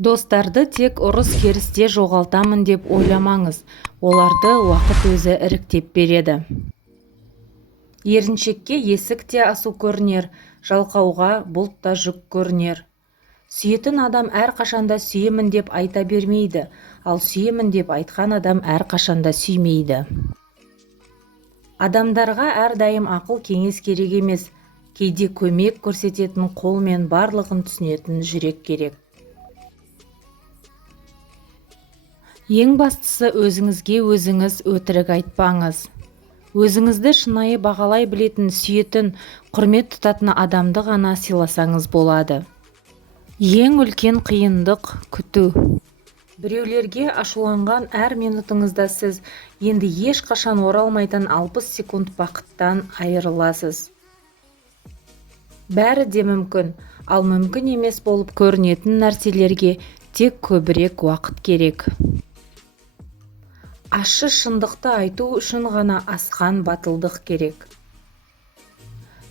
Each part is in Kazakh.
Достарды тек ұрыс керісте жоғалтамын деп ойламаңыз, оларды уақыт өзі іріктеп береді. Еріншекке есік те асу көрінер, жалқауға бұлт та жүк көрінер. Сүйетін адам әрқашанда сүйемін деп айта бермейді, ал сүйемін деп айтқан адам әрқашанда сүймейді. Адамдарға әрдайым ақыл кеңес керек емес, кейде көмек көрсететін қол мен барлығын түсінетін жүрек керек. Ең бастысы өзіңізге өзіңіз өтірік айтпаңыз. Өзіңізді шынайы бағалай білетін, сүйетін, құрмет тұтатын адамды ғана сыйласаңыз болады. Ең үлкен қиындық күту. Біреулерге ашуланған әр минутыңызда сіз енді ешқашан оралмайтын 60 секунд бақыттан айырыласыз. Бәрі де мүмкін, ал мүмкін емес болып көрінетін нәрселерге тек көбірек уақыт керек. Ащы шындықты айту үшін ғана асқан батылдық керек.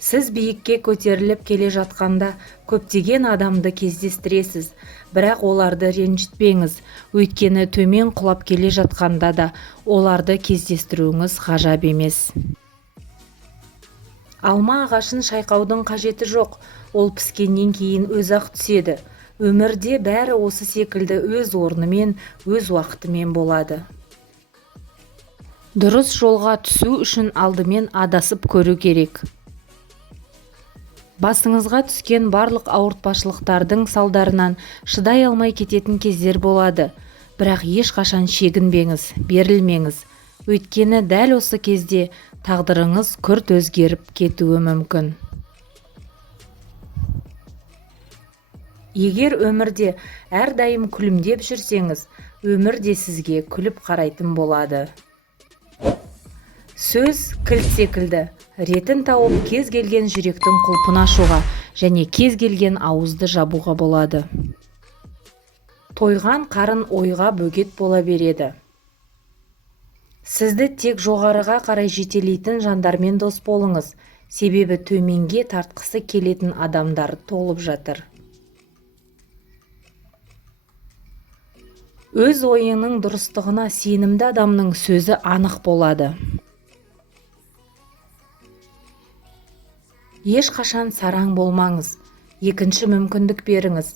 Сіз биікке көтеріліп келе жатқанда көптеген адамды кездестіресіз, бірақ оларды ренжітпеңіз, өйткені төмен құлап келе жатқанда да оларды кездестіруіңіз ғажап емес. Алма ағашын шайқаудың қажеті жоқ, ол піскеннен кейін өз-ақ түседі. Өмірде бәрі осы секілді өз орнымен, өз уақытымен болады. Дұрыс жолға түсу үшін алдымен адасып көру керек. Басыңызға түскен барлық ауыртпашылықтардың салдарынан шыдай алмай кететін кездер болады, бірақ ешқашан шегінбеңіз, берілмеңіз. Өйткені дәл осы кезде тағдырыңыз күрт өзгеріп кетуі мүмкін. Егер өмірде әрдайым күлімдеп жүрсеңіз, өмір де сізге күліп қарайтын болады. Сөз кілт секілді, ретін тауып кез келген жүректің құлпын ашуға және кез келген ауызды жабуға болады. Тойған қарын ойға бөгет бола береді. Сізді тек жоғарыға қарай жетелейтін жандармен дос болыңыз, себебі төменге тартқысы келетін адамдар толып жатыр. Өз ойының дұрыстығына сенімді адамның сөзі анық болады. Ешқашан сараң болмаңыз, екінші мүмкіндік беріңіз,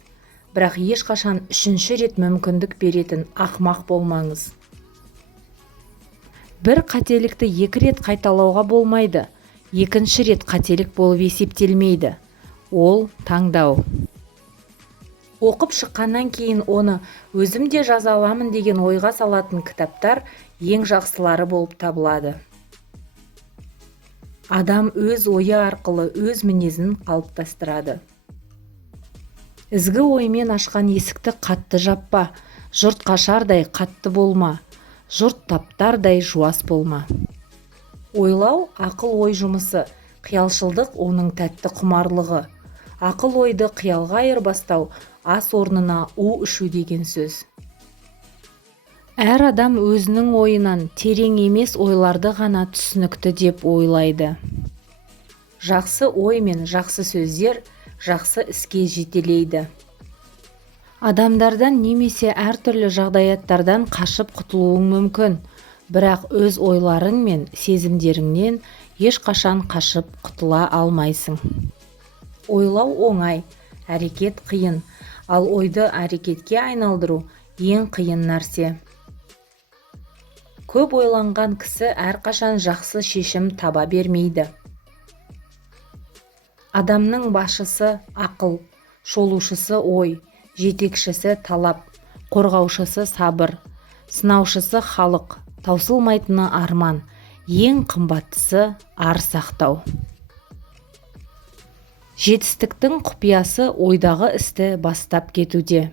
бірақ ешқашан үшінші рет мүмкіндік беретін ақмақ болмаңыз. Бір қателікті екі рет қайталауға болмайды, екінші рет қателік болып есептелмейді. Ол таңдау. Оқып шыққаннан кейін оны өзім де жаза аламын деген ойға салатын кітаптар ең жақсылары болып табылады. Адам өз ойы арқылы өз мінезін қалыптастырады. Ізгі оймен ашқан есікті қатты жаппа, жұрт қашардай қатты болма, жұрт таптардай жуас болма. Ойлау ақыл ой жұмысы, қиялшылдық оның тәтті құмарлығы. Ақыл ойды қиялға айырбастау, ас орнына у ішу деген сөз. Әр адам өзінің ойынан терең емес ойларды ғана түсінікті деп ойлайды. Жақсы ой мен жақсы сөздер жақсы іске жетелейді. Адамдардан немесе әртүрлі жағдаяттардан қашып құтылуың мүмкін, бірақ өз ойларың мен сезімдеріңнен ешқашан қашып құтыла алмайсың. Ойлау оңай, әрекет қиын, ал ойды әрекетке айналдыру ең қиын нәрсе. Көп ойланған кісі әрқашан жақсы шешім таба бермейді. Адамның басшысы ақыл, шолушысы ой, жетекшісі талап, қорғаушысы сабыр, сынаушысы халық, таусылмайтыны арман, ең қымбаттысы ар сақтау. Жетістіктің құпиясы ойдағы істі бастап кетуде.